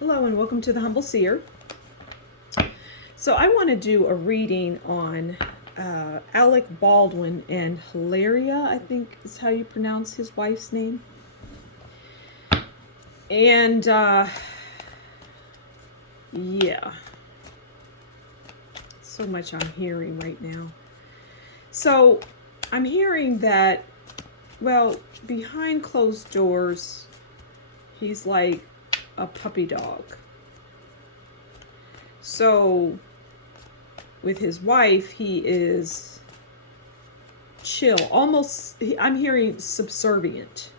Hello and welcome to the Humble Seer. So I want to do a reading on Alec Baldwin and Hilaria, I think is how you pronounce his wife's name. And yeah, so much I'm hearing right now. So I'm hearing that, well, behind closed doors, he's like a puppy dog. So with his wife, he is chill, almost, I'm hearing subservient,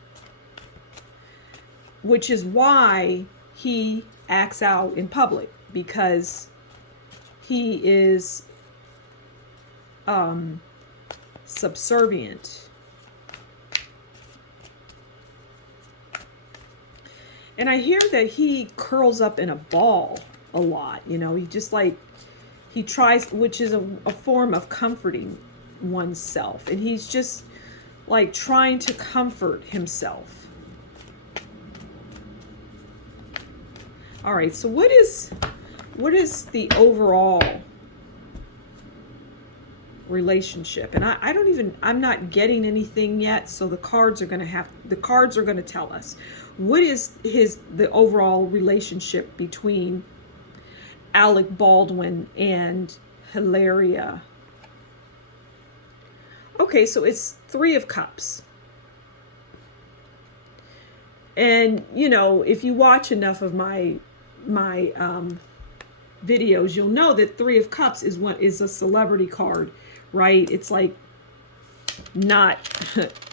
which is why he acts out in public, because he is subservient. And I hear that he curls up in a ball a lot. You know, he tries, which is a form of comforting oneself. And he's just like trying to comfort himself. All right, so what is the overall relationship? And I'm not getting anything yet, so the cards are going to tell us what is the overall relationship between Alec Baldwin and Hilaria. Okay, so it's 3 of Cups. And you know, if you watch enough of my videos, you'll know that 3 of Cups is a celebrity card, right? It's like not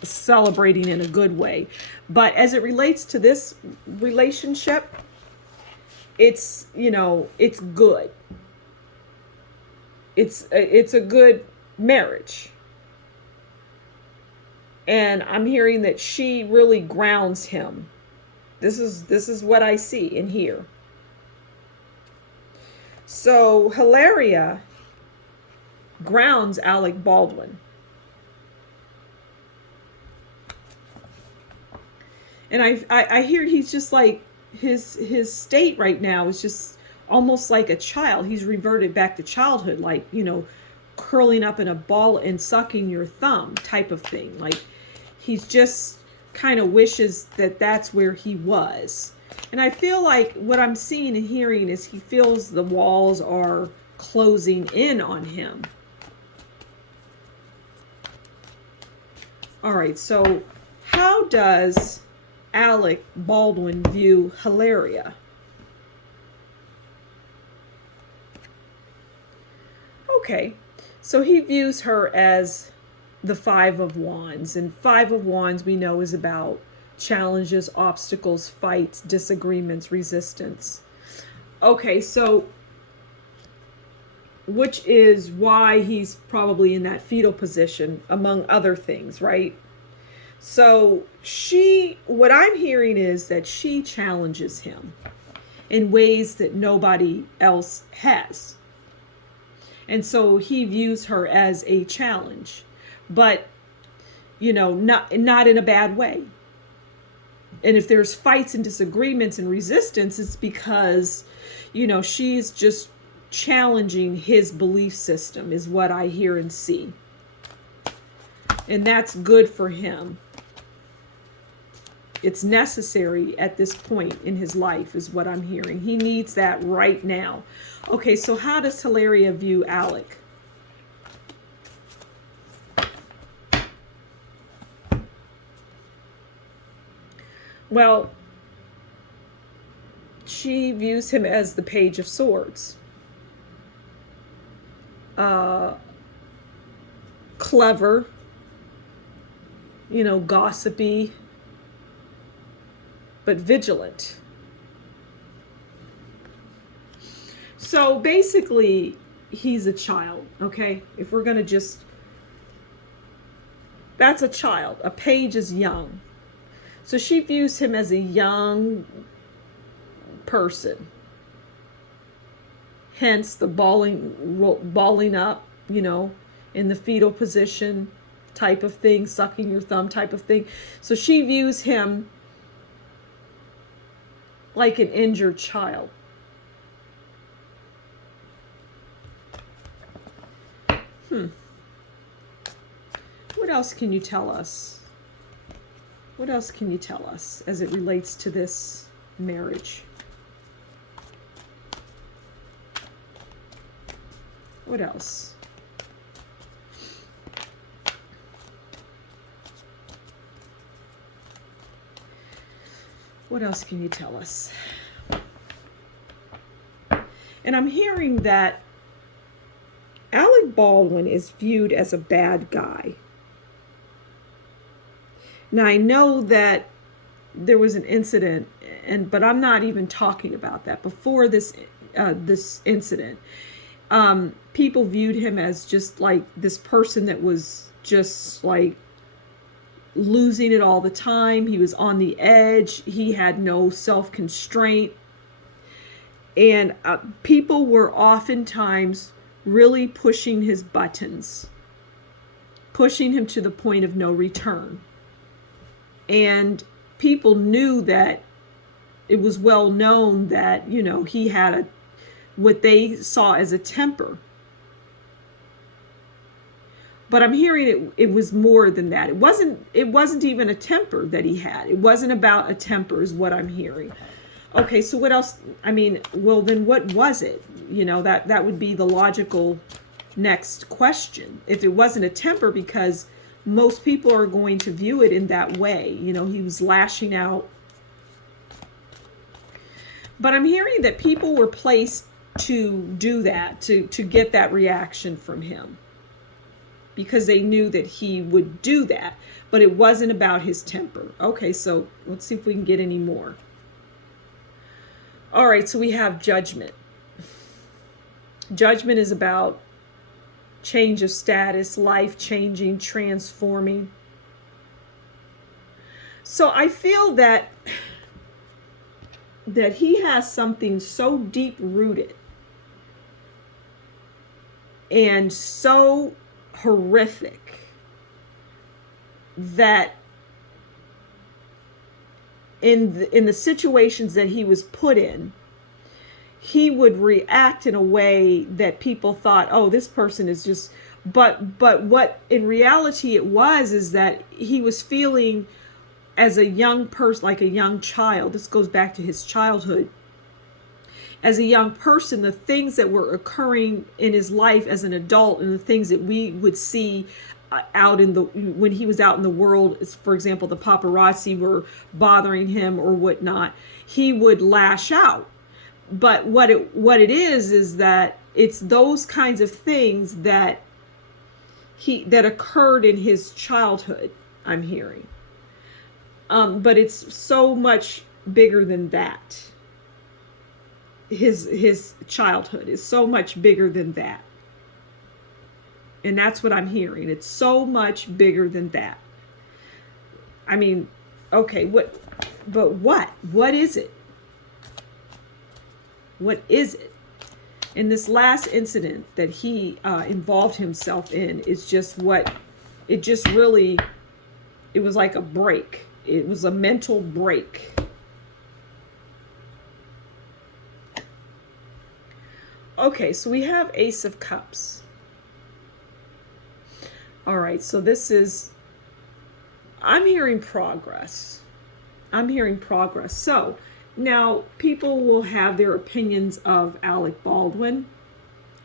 celebrating in a good way. But as it relates to this relationship, it's, you know, it's good. It's a good marriage. And I'm hearing that she really grounds him. This is what I see and hear. So Hilaria grounds Alec Baldwin. And I hear he's just like, his state right now is just almost like a child. He's reverted back to childhood, like, you know, curling up in a ball and sucking your thumb type of thing. Like, he's just kind of wishes that that's where he was. And I feel like what I'm seeing and hearing is he feels the walls are closing in on him. All right, so how does Alec Baldwin view Hilaria? Okay, so he views her as the 5 of Wands. And 5 of Wands, we know, is about challenges, obstacles, fights, disagreements, resistance. Okay, so which is why he's probably in that fetal position, among other things, right? So what I'm hearing is that she challenges him in ways that nobody else has. And so he views her as a challenge, but, you know, not in a bad way. And if there's fights and disagreements and resistance, it's because, you know, she's just challenging his belief system, is what I hear and see. And that's good for him. It's necessary at this point in his life, is what I'm hearing. He needs that right now. Okay, so how does Hilaria view Alec? Well, she views him as the Page of Swords. Clever, you know, gossipy, but vigilant. So basically, he's a child, okay? If we're going to just... That's a child. A page is young. So she views him as a young person. Hence the balling up, you know, in the fetal position type of thing, sucking your thumb type of thing. So she views him like an injured child. What else can you tell us? What else can you tell us as it relates to this marriage? What else? What else can you tell us? And I'm hearing that Alec Baldwin is viewed as a bad guy. Now, I know that there was an incident, but I'm not even talking about that. Before this incident, people viewed him as just like this person that was just like losing it all the time. He was on the edge. He had no self-constraint. And people were oftentimes really pushing his buttons, pushing him to the point of no return. And people knew that it was well known that, you know, he had what they saw as a temper. But I'm hearing it was more than that. It wasn't even a temper that he had. It wasn't about a temper is what I'm hearing. Okay, so what else? I mean, well, then what was it? You know, that would be the logical next question. If it wasn't a temper, because most people are going to view it in that way. You know, he was lashing out. But I'm hearing that people were placed to do that, to get that reaction from him, because they knew that he would do that. But it wasn't about his temper. Okay, so let's see if we can get any more. All right, so we have judgment. Judgment is about change of status, life changing, transforming. So I feel that he has something so deep rooted and so horrific that in the situations that he was put in, he would react in a way that people thought, oh, this person is just, but what in reality it was is that he was feeling as a young person, like a young child. This goes back to his childhood. As a young person, the things that were occurring in his life as an adult and the things that we would see when he was out in the world, for example, the paparazzi were bothering him or whatnot, he would lash out. But what it is that it's those kinds of things that occurred in his childhood, I'm hearing. But it's so much bigger than that. His childhood is so much bigger than that. And that's what I'm hearing. It's so much bigger than that. I mean, okay, what is it? What is it? And this last incident that he involved himself in is just it was like a break. It was a mental break. Okay, so we have Ace of Cups. All right, so I'm hearing progress. So now people will have their opinions of Alec Baldwin,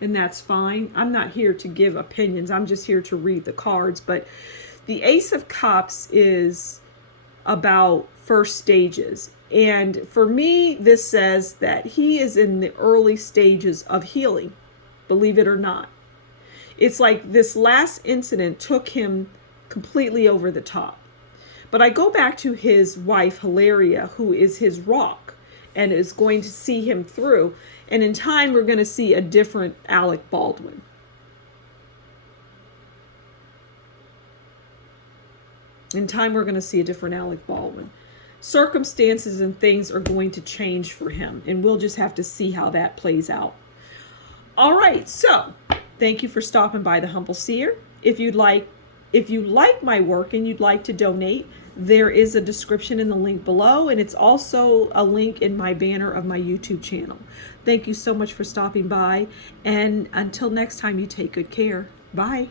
and that's fine. I'm not here to give opinions. I'm just here to read the cards. But the Ace of Cups is about first stages. And for me, this says that he is in the early stages of healing, believe it or not. It's like this last incident took him completely over the top. But I go back to his wife, Hilaria, who is his rock and is going to see him through. And in time, we're going to see a different Alec Baldwin. In time, we're going to see a different Alec Baldwin. Circumstances and things are going to change for him, and we'll just have to see how that plays out. All right, so thank you for stopping by the Humble Seer. If you like my work and you'd like to donate, there is a description in the link below, and it's also a link in my banner of my YouTube channel. Thank you so much for stopping by, and until next time, you take good care. Bye.